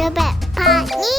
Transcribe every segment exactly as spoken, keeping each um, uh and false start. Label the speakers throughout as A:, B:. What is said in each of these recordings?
A: แบบพาเนี่ย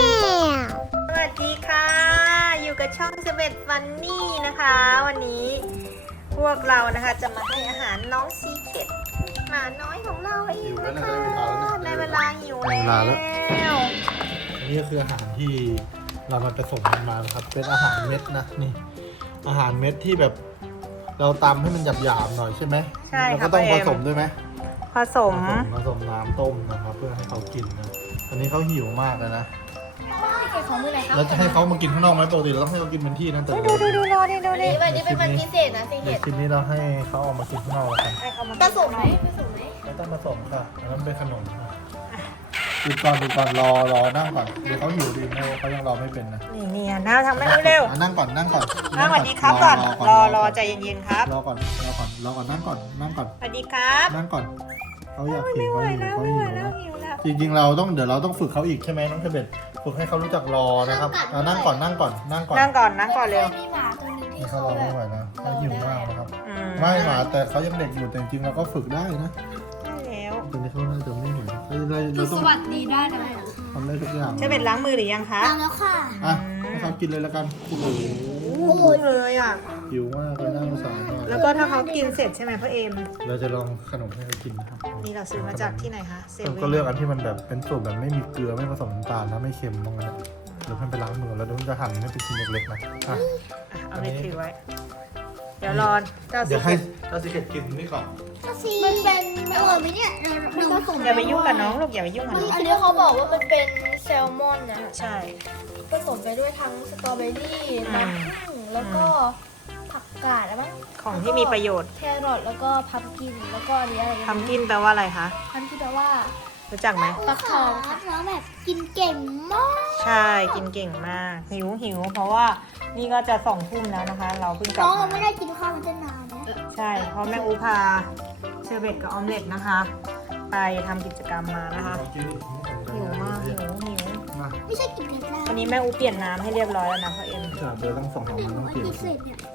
B: สวัสดีค่ะ อยู่กับช่องเซเว่นฟันนี่นะคะ วันนี้พวกเรานะคะจะมาให้อาหารน้องซีเค็ดหมาน้อยของเราเองนะคะในเวลาหิวแล้ว
C: นี่ก็คืออาหารที่เรามาผสมกันมานะครับ เป็นอาหารเม็ดนะนี่ อาหารเม็ดที่แบบเราตำให้มันหยาบๆหน่อยใช่ไหม
B: ใช่
C: แล้ว
B: ค่ะ
C: ก็ต้อง
B: พ่
C: ผ
B: เม
C: สมด้วยไหม
B: ผสม
C: ผสมน้ำต้มนะครับ เพื่อให้เขากินนะตอนนี้เขาหิวมากเลยนะแล้วจะให้เขามากินข้างนอกไหมปกติเราต้องให้เขากินเป็นที่นะแต่
B: ดูดูดูรอดิดูดิ
D: วันนี้เป็นวันพิเศษนะสิ
C: เดี๋
D: เห็
C: ยว
D: ด
C: คลิปนี้เราให้เขาออกมากินข้างนอกแล้วกัน
B: ให้เขามา
D: ผสมไหมผสมไหม
C: ไม่ต้องผสมค่ะอันนั้นเป็นขนมนะดูก่อนดูก่อนรอรอนั่งก่อนเดี๋ยวเขาหิวดีแม่ว่าเขายังรอไม่เป็นนะ
B: นี่นี่น้าทำไม่เร็ว
C: อ่ะนั่งก่อนนั่งก่อน
B: ๆน้าสวัสดีครับก่อนรอรอใจเย็นๆครับ
C: รอก่อนรอก่อนรอก่อนนั่งก่อนนั่งก่อน
B: สวัสดีครับ
C: นั่งก่อนเขาอยากกิน
B: ไม่ไหว
C: เขาหิว
B: แล้ว
C: เขา
B: ไม่
C: หิ
B: ไหว
C: ว
B: แล้วหิวแล้ว
C: จริงๆเราต้องเดี๋ยวเราต้องฝึกเขาอีกใช่ไหมน้องเทเบตฝึกให้เขารู้จักรอนะครับอ่ะนั่งก่อนนั่งก่อนนั่งก่อน
B: นั่งก่อนนั่งก่อนเร็ว
D: มีหมาตัวหนึงที่
C: นี่เขา
D: เขา
C: รอ
D: แบ
C: ไม่
D: บ
C: ไหวนะเขาหิวมากนะครับ
B: อื
C: ไม่หมาแต่เขายังเด็กอยู่แต่จริงๆเราก็ฝึกได้นะ
B: แล้ว
C: ตอนนี้เขาน่าจะไม่หิวเราเราเราต้อง
D: สวัสดีได้นะ
C: ทำได้ทุกอย่าง
B: เชฟเป็นล้างมือหรือยังคะ
D: ตามแล้วค่ะ
C: อ่ะให้เขากินเลยละกันโอ้โห
B: โอ้โหเลยอ่ะ
C: หิวมากเลยน่าสงสารมาก
B: แล้วก็ถ้าเขากินเสร็จใช่ไหมพ่อเอ็ม
C: เราจะลองขนมให้เขากินนะครับ
B: นี่เราซื้อมาจากที่ไหนคะเซ
C: เรา
B: เว่น
C: ก็เลือกอันที่มันแบบเป็นสูตรแบบไม่มีเกลือไม่ผสมน้ำตาลนะไม่เค็มตรงนั้นเดี๋ยวเพื่อนไปล้างมือแล้วเดี๋ยวจะหั่นให้เป็นชิ้นเล็กๆนะอ่ะ
B: อ่ะเอาไปถือไว้ เดี๋ยวรอเจ้า
C: เดี๋
B: สิ
C: ยวให้เจ้าสิเกตกินนี่ก่อน
D: มันเป็นไม่เออไหมเนี่ยมันผสม
B: อย่าไปยุ่งกับน้องลูกอย่าไปยุ่งกับน้อง
D: อันนี้เขาบอกว่ามันเป็นแซลมอนนะ
B: ใช่
D: ผสมไปด้วยทั้งสตรอเบอรี่
B: อืม
D: น้ำผึ้งแล้วก็ผักกาดอะไรบ้าง
B: ของที่มีประโยชน์
D: แครอทแล้วก็พัมกินแล้วก็อันนี้อะไร
B: ทำกินแปลว่าอะไรคะ
D: พัมกินแปลว่า
B: รู้จักไหม
D: ฟักทองค่ะ
A: น้องแบบกินเก่งมาก
B: ใช่กินเก่งมากหิวหิวเพราะว่านี่ก็จะสองทุ่มแล้วนะคะ เราเพิ่งกลับ
A: น้องเรา
B: มา
A: ไม่ได้กินข้าวมาตั้งนานนะ
B: ใช่เพราะแม่อูพาเชอร์เบตกับออมเล็ตนะคะ ไปทำกิจกรรมมานะคะ หิวมากหิวหิว
C: มา
A: ไม่ใช่กินเผ็ดแล้ว
B: วันนี้แม่อูเปลี่ยนน้ำให้เรียบร้อยแล้วนะพ่อเอ็ม
C: จับเดี๋ยวต้องส่งของมันต้องเปลี่ยน
A: กินเสร็จเนี่ย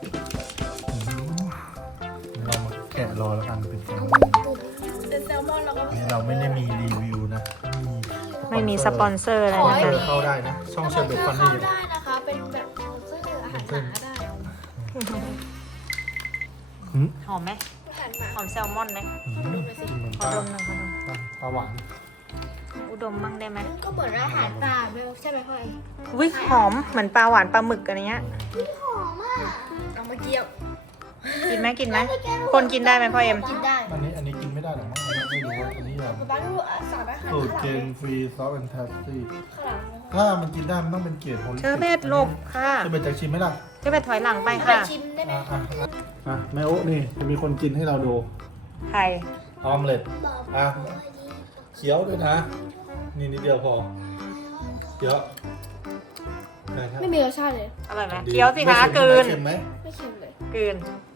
C: เรามาแกะรอแล้วกันเป็นแซลมอน
D: เป็นแซลมอนแล้วก็
C: นี่เราไม่ได้มีรีวิวนะ
B: ไม่มีสปอนเซอร์อะไร
C: สปอน
B: นะ
C: เซอ
B: คะ
C: ร์เข้าได้นะ ช่องเชอร์เบตฟัน
D: เข้า
C: นี่
D: ได้นะคะ เป็นแบบเสื้ออาหารหมาได้
C: หืม
B: หอมไหม
D: อาหารหมา
B: หอมแซลมอนไหม
C: กินเหมือน
B: ข
C: ป
B: อ
C: ลา
B: ดมหน่อยขอดม
C: ปลาหวาน
B: อุดมมั่งได้ไหม
D: ก็เหมือนอาหารปลาใช่ไหมพ่อเอง
B: วิหอมเหมือนปลาหวานปลาหมึกอะไรเงี้ย
D: เอามาเกี่ยว
B: กินไหมกินไหมคนกินได้ไหมพ่อเอ็ม
D: กินได้
C: อันนี้อันนี้กินไม่ได้หรอกมั้งอันนี้ไม่รู้ว่าอันนี้แบบ
D: บ้านดูสารอาหาร
C: สูตรเกนฟรีซอสแอนด์แทสซี่
D: ข้างหลัง
C: ถ้ามันกินได้มันต้องเป็นเกรดโฮลิ
B: เชอร์เบตหลบค่ะ
C: เชอร์เบตจะชิมไหมล่ะ
B: เชอร์เบตถอยหลังไป
D: ไป
B: ค่ะ
D: ชิมได้ไหม
C: อ่ะอ่ะอ่ะอ่ะแม่โอ๊ะนี่จะมีคนกินให้เราดู
B: ใคร
C: ออมเล็ตอ่ะเคี้ยวด้วยนะ นี่นิดเดียวพอเคี้ยวใช่ครับ
D: ไม่มีรสชาติเลย
B: อร่อยไหมเคี้ยวสิคะกลืน
C: เค็มไหม
D: ไม่เค็มเลย
B: กลืน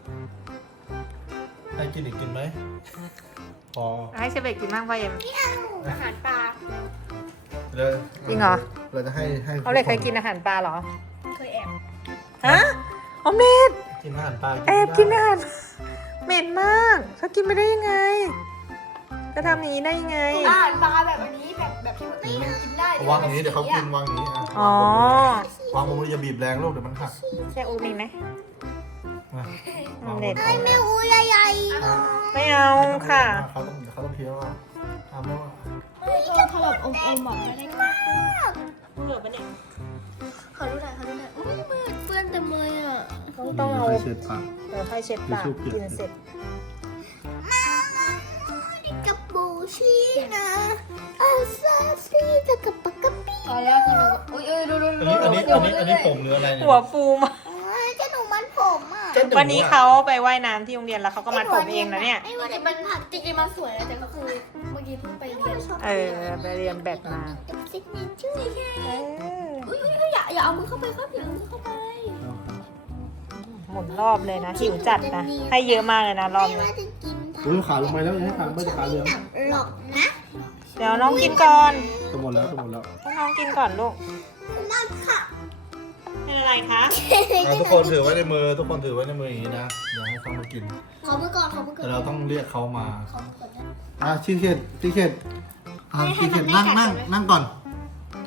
C: ให้กินอีกกินไหมพอ
B: ให้เชอร์เบตกินบ้างพ่อเอ็ม
D: อาหารปลา
C: เลย
B: จริงเหรอ
C: เราจะให้ให้
B: เขาเลยเคยกินอาหารปลาเหรอ
D: เคยแอบ
B: ฮะออมเล็ต
C: กินอาหารปลา
B: แอบกิน
C: ได้
B: อาหารเหม็นมากเขากินไม่ได้ยังไงจะทำอย่างนี้ได้ยังไง
D: อาหารปลาแบบอันนี้แบบแบบที่มันกินได้
C: วางอย่างนี้เดี๋ยวเขากินวางอย่างนี้อ่ะ
B: อ๋อ
C: วางบนมืออย่าบีบแรงลูกเดี๋ยวมันหัก
B: แช่อูมีไหม
C: มา
B: ออมเล็ต
A: แม่อูใหญ่
B: ไม่เอาค่ะ
C: เขาต้องเขาต้องเคี้ยวอ่ะทำแล้วอ่ะ
D: ไม่ก็ถ้าแบบอมอมแบบไม่ได้ก็
B: เบื่อปะเนี่ย
D: ขอดูหน่อยขอดูหน่อยอุ้ยมือเปื้อนเต็มเลยอ่ะ
B: ต้องต้องเอา
C: เช็ดปาก
B: เดี๋ยวค่อยเช็ดปากกินเสร็จ
A: ๆกับบูชีนะอาซาซีจะกับปากกะปี้
D: ตอนแรกกินแบบอุ้ยเอ้ยดูดู
C: อันนี้อันนี้อันนี้อันนี้ผมหรืออะไรเนี่ย
B: หัวฟูมาก
A: เจ้าหนูมันผมอ่ะ
C: เจ๊ห
B: วันนี้เขาไปว่ายน้ำที่โรงเรียนแล้วเขาก็มัดผมเองนะเนี่ย
A: ไอ้
D: วั
A: วัน น
D: นี้
A: นี้
D: มันผักจริงๆมันสวยนะแต่ก็คือเมื่อกี้เพิ่งไปเรียน
B: เออไปเรียนแบบมา
A: เป็นซิกเนเจอร์
B: เออ
D: อุ้ยอุ้ยอย่าอย่าเอามือเข้าไปครับอย่าเอามือเข้าไป
B: หมุนรอบเลยนะหิวจัดนะ ให้เยอะมากเลยนะรอบ
A: ไม่
B: นี้
A: ว่าจะกินผัก
C: อุ้ยขาลงไปแล้วยังให้ขาไม่จะขาเรือ
A: หนักหรอกนะ
B: เดี๋ยวน้องกินก่อน
C: จะหมดแล้วจะหมดแล้ว
B: ให้น้องกินก่อนลูก
A: นั่นค่ะ
B: เป็นอะไรคะ
C: อ่ะทุกคนถือไว้ในมือทุกคนถือไว้ในมืออย่างนี้นะอย่าให้เขามากิน
A: ขอมือก่อนขอมือก่อ
C: แต่
A: น
C: เราต้องเรียกเขามา
A: ขอมือก่อนนะ
C: อ่ะชีเข็ดชีเข็ดอ่ะชีเข็ดนั่งนั่งนั่งก่อน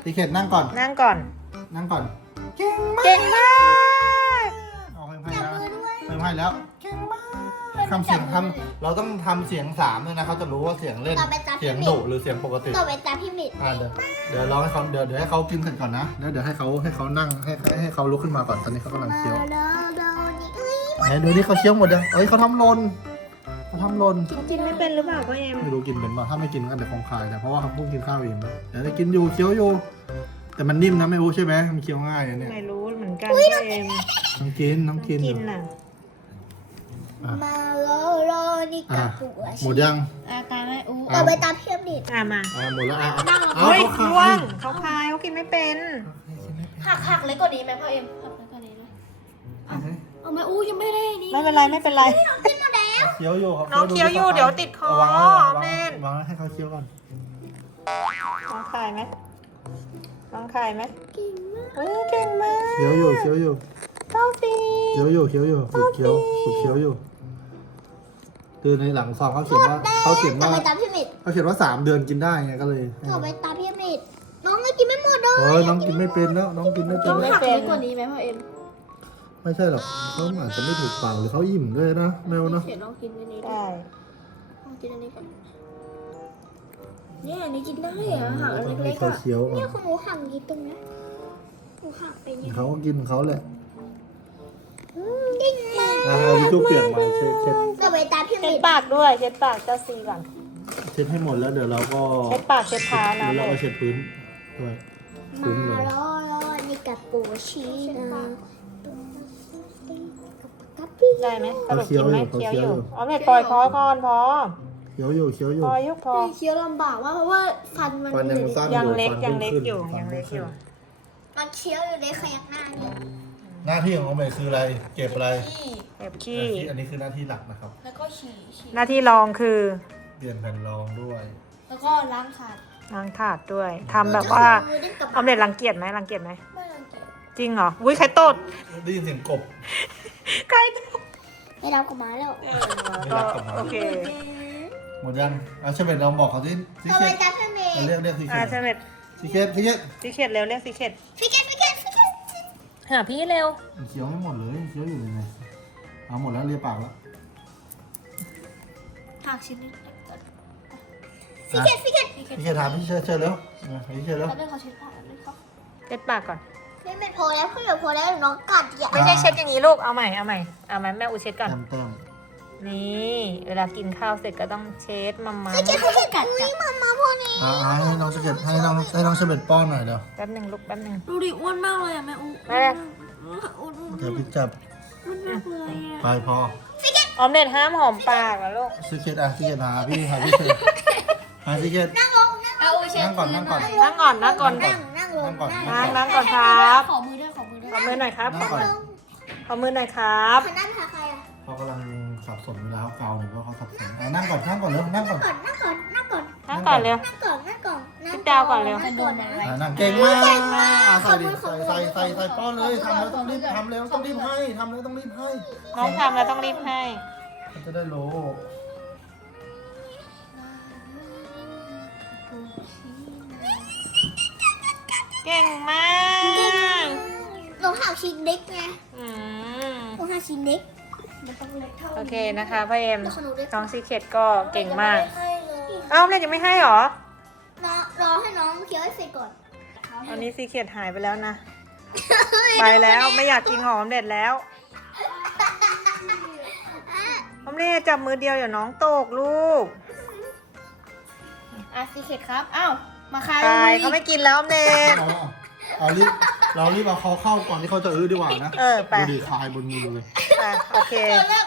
C: ซีเคทนั่งก่อน
B: นั่งก่อน
C: นั่งก่อนเก่งมาก
B: เก่งมาก
C: เอาให้ให้แล้วให้ให้แล้วเก่งมากทำเสียงทำเราต้องทำเสียงสามด้วยนะเขาจะรู้ว่าเสียงเล่นเสียงดุหรือเสียงปกติ
A: ต่อไปตามพี่มิด
C: อ่าเดี๋ยวเดี๋ยวรอให้เขาเดี๋ยวเดี๋ยวให้เขากินเสร็จก่อนนะแล้วเดี๋ยวให้เขาให้เขานั่งให้ให้ให้เขาลุกขึ้นมาก่อนตอนนี้เขากำลังเคี้ยว
A: มาแล้วเรานี่เอ้ย
C: ไหนดูนี่เขาเคี้ยวหมดยังเอ้ยเขาทำหล่นเขาทำหล่น
B: เขากินไม่เป็นหรือเปล่าพ่อเอ็ม
C: ไม่รู้กินเป็นป่ะถ้าไม่กินก็เดี๋ยวคงคายนะเพราะว่าเขาเพิ่งกินข้าวเองเดี๋ยวจะกินอยู่เคี้ยวอยู่แต่มันนิ่มนะไม่รู้ใช่ไหมมันเคี้ยวง่ายนะเนี่ย
B: ไม่รู้เหมือนกันพ่อเอ็ม
C: น้องกินน้องกิน
B: กินน่ะ
C: อ่ะ
A: มาแล้วเรานี่
C: อ่ะ
A: กับผัว
C: หมดยัง
D: อาการไม่อู้
A: ต่อไปตามพี่มิด
B: อ่ะมา
C: อ่ะหมดแล้วอ่ะเอา
B: เฮ้ย
C: เขา
B: ร่ว
C: คาย
B: งเขาคายเขากินไม่เป็น
D: หักหักเล็กกว่านี้ไหมพ่อเอ็มหักเล็กกว่านี้ไหมเอาไม่อู้ยังไม่ได้นี่
B: ไม่เป็นไรไม่เป็นไร
C: เคี้ยวอยู่ครับ
B: น้องเคี้ยวอยู่เดี๋ยวติดคอ
C: วางไว้วางไว้
B: แม่น
C: วางไว้ให้เขาเคี้ยวก่อน
B: น้องคายไหมน้องคายไหมเฮ้ยเก่งมาก
C: เคี้ยวอยู่เคี้ยวอยู่
B: เต้าตี
C: เคี้ยวอยู่เคี้ยวอยู่ฝึกเคี้ยวฝึกเคี้ยวอยู่คือในหลังซองเขาเขียนว่าเขาเขียน
A: ต่อ
C: ว่า
A: ไปตามพี่มิด
C: เขาเขียนว่าสามเดือนกินได้ไงก็เลยให้
A: ต่อไปตามพี่มิดน้องก็กินไม่หมดเล
C: เฮ้
A: ย
C: ยน้องกินไม่เป็นแล้วน้องกินไม่เป็
D: ต้
C: น
D: อง
C: แล้ว
D: หักเล็กกว่านี้ไหมพ่อเอ็ม
C: ไม่ใช่หรอกเขาอาจจะไม่ถูกปากหรือเขาอิ่มด้วยนะแมวนะ
D: เขียนลองกินอันนี้
B: ได้
D: ลองกินอันนี้ก่อนเนี่ยอันนี้กินได้เหรอหักอัน
C: ต้องให้
D: เล็กๆ
C: เขา
D: อ่ะ
C: เคี้ยว
A: เนี่
C: อ่ะ
A: ยของหนูหั่นกี่ตรงนะหนูหั่นไปเนี่ย
C: เขาก็กินของเขาแหละ
A: เก่งมาก
C: อ่ะเอาทิชชู่เปียกมาเช็ดเช็ด
A: ต่อไปตามพี่
B: เช็
A: มิ
B: ด
A: ด
B: ปากด้วยเช็ดปากเจ้าซีก่อน
C: เช็ดให้หมดแล้วเดี๋ยวเราก็
B: เช็ดปากเช็ดเท้านะ
C: แล้วเรา
B: ลู
C: ก็
B: ก
C: เช็ดพื้นด้วย
A: มา
C: คุ้มเลย
A: แล้วเรานี่กับปูชีนะกับพี่
B: ได้ไหมสรุปกินไหมเคี้ยวอยู่อ๋อไม่ปล่อยพอก่อนพอ
C: เคี้ยวอยู่เคี้ยวอยู่
B: พอยุกพอ
D: เคี้ยวลำบากว่าเพราะว่าฟันมัน
C: ฟันยังสั้นอ
B: ยัง
C: ยู่
B: เล็ก
C: ฟัน
B: ยัง
C: พิ่
B: เล็ก
C: ขึ้น
B: อยู่
C: ฟัน
B: ยังเล็ก
C: พิ่
B: อยู่
C: ขึ้น
A: มันเคี้ยวอยู่ในขยักหน้านี่
C: หน้าที่ของน้องเมย์คืออะไร เก็บอะไร
D: ขี้
B: แบบขี้
C: อันนี้คือหน้าที่หลักนะครับ
D: แล้วก็ฉี่ฉี่
B: หน้าที่รองคือ
C: เปลี่ยนแผ่นรองด้วย
D: แล้วก็ล้างขาด
B: ล้างถาดด้วยทำแบบว่าออมเล็ตรังเกียจไหมรังเกียจไหม
D: ไม่รังเกียจ
B: จริงเหรออุ้ยใครตด
C: ได้ยินเสียงกบ
B: ใครตด
A: ไม่รับกับมาแล้ว
C: ไม่รับกลับมา
B: โอเค
C: หมดยังเอาเชเบตลองบอกเขาสิซี
A: ต่อ
C: เค
A: ไป
C: ท
A: ตามพี่มิด
C: เอาเรียกเรียกซีเค
B: อ่า
C: ท
B: เชเวต
C: ซีเคทซีเคท
B: ซีเข็ดเร็วเรียกซีเข็ด
A: พี่เกดพี่เกดพี่เกด
B: หาพี่เร็ว
C: มันเคี้ยวไม่หมดเลยเคี้ยวอยู่เลยไงเอาหมดแล้วเรียปากแล้ว
D: หักชิ้นนี้
A: พี่เกดพี่เกด
D: พี่
C: พี่เคทถามพี่เชิญเชิญแล้วมาพี่เชิญแล้ว
D: แล้วเรื่องเขาชิ้นปากเรื่องเขา
B: เช็ดปากก่อน
A: ไม่เป็นพอแล้วเพื่อนพอแล้วน้องกัดอย่า
B: ไม่ใช่เช็ดอย่างนี้ลูกเอาใหม่เอาใหม่เอาใหม่แม่อูเช็ดก่อน
C: แต้มแต้ม
B: นี่เวลากินข้าวเสร็จก็ต้องเช็ดมัมมั
A: พี่เกดพี่เกดกัดอุ้ยมามาพวกนี้
C: อ่าให้น้องซีเคทให้น้องให้น้องเชเบตป้อนหน่อยเดี๋ยว
B: แป๊บหนึ่งลูกแป๊บหนึ่ง
D: ดูดิอ้วนมากเลยอ่ะแม่อู้
B: ไม่ได้
D: อ้วนอ้วน
C: เดี๋ยวพี่จับ
D: อ้วนมากเลยอ่ะ
C: ไปพอ
B: ออมเล็ตห้ามหอมปากนะลูก
C: ซีเคทอ่ะซีเคทหาพี่หาพี่เชิญหาซีเคท
D: เอาอู้เช็ด
C: นั่งก่อนนั่งก่อน
B: นั่งก่อนนั่งก่อน
A: นั่งนั่งลง
C: นั่งก่อน
B: นั่งนั่งก่อนครับ
D: ขอมือด้วยขอมือด้วย
B: ขอมือหน่อยครับ
C: นั่งก่อน
B: ขอมือหน่อยครับ
A: เขานั่งหาใครอ่ะ
C: เขากำลังสับสนเวลาเขาเกาเนี่ยเพราะเขาสับสนอ่ะนั่งก่อนนั่งก่อนเร็วนั่งก่อน
A: ก่อนนั่งก่อนนั่งก่อน
B: นั่งก่อนเร็ว
A: นั่งก่อนนั่งก่อน
B: sit down ก่อนเร็ว
A: นั่งก่อนนะ
C: อ่ะนั่งเก่งมากอ่ะใส่ดิใส่ใส่ใส่ใส่ป้อนเลยทำแล้วต้องรีบทำแล้วต้องรีบให้ทำแล้วต้องรีบให้
B: น้องทำแล้วต้องรีบให้
C: เขาจะได้รู้
B: เก่งมาก
A: ลงหาชิ้นเล็กไง
B: อืม
A: ลงหาชิ้นเล็ก
D: มันต้องเล็กเท่า
B: โอเคนะคะพ่อเอ็ม
A: แล้วขนมเล็ก
B: น้องซีเคทก็เก่งมาก
D: ให้เลย
B: เอ้าเล็ตยังไม่ให้หรอ
A: รอรอให้น้องเคี้ยวให้เสร็จก่อน
B: ตอนนี้ซีเคทหายไปแล้วนะ ไปแล้วไม่อยากกินหอมเด็ดแล้วออมเล็ตจับมือเดียวอย่าน้องตกลูก
D: อ่ะซีเคทครับอ้าวมาคาย
B: ตาย
D: มือ
B: เขาไม่กินแล้วออมเล็ต
C: เอาเอารีบเรารีบเอาเขาเข้าก่อนที่เขาจะอื้อดีกว่านะ
B: เออไป
C: ดูดิคายบนมือเลย
B: ไปโอเค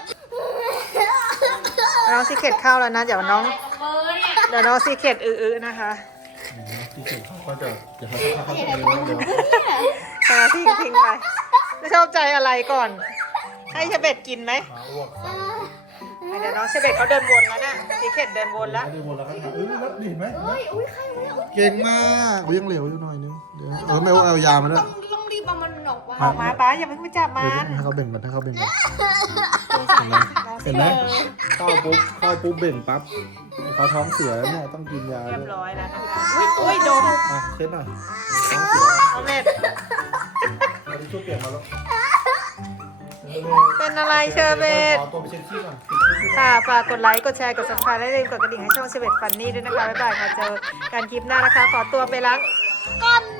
B: น้องซีเคทเข้าแล้วนะเดี๋ยวน้อง
D: มือเนี่ย
B: เดี๋ยวน้องซีเคทอื้อๆนะคะ
C: ที่เก่งเขาก็จะเดี๋ยวเขาจะเขาจะเลี้ยงเดี๋ยว
B: ตาทิ้งทิ้งไปไม่ชอบใจอะไรก่อน ให้เชเบตกินไหม
C: มาอ้วกใส่
B: เดี๋ยวน้องเชเบตเขาเดินวนแล้วนะซีเคทเดินวนแล้ว
C: ไม่ได้วนแล้วก็เออแล้วดีไหมเก่งมากกูยังเหลวอยู่หน่อยนึงเดี๋ยวเออไม่เอายามาด้วย
D: ต้องรีบเอามันออกมา
B: ออกมาป้าอย่าเพิ่งไปจับมั
C: เดี๋ยวน ให้เขาเบ่งกันให้เขาเบ่งกันเห็นไหมเห็นไหมเข้าปุ๊บเข้าปุ๊บเบ่งปั๊บเขาท้องเสียแล้วเนี่ยต้องกินยา
B: เรีย
C: ด้
B: บ
C: วย
B: ร้อยแล้วนะคะอุ้ยโดน
C: อ่ะเช็ดหน่อยเอา
B: อมเล็ต
C: เราที่ช่วยเปลี่ยนมาแล้ว
B: เป็นอะไรเชอร์เบต
C: ขอตัวไปเช็คชื่อก่อนปิดคลิปด้วย
B: ค่ะ ฝากกดไลค์ กดแชร์ กด ซับสไครบ์ และอย่าลืมกดกระดิ่งให้ช่องเชเวตฟันนี่ด้วยนะคะ บ๊ายบายค่ะ เจอกันคลิปหน้านะคะ ขอตัวไปล้างก้อน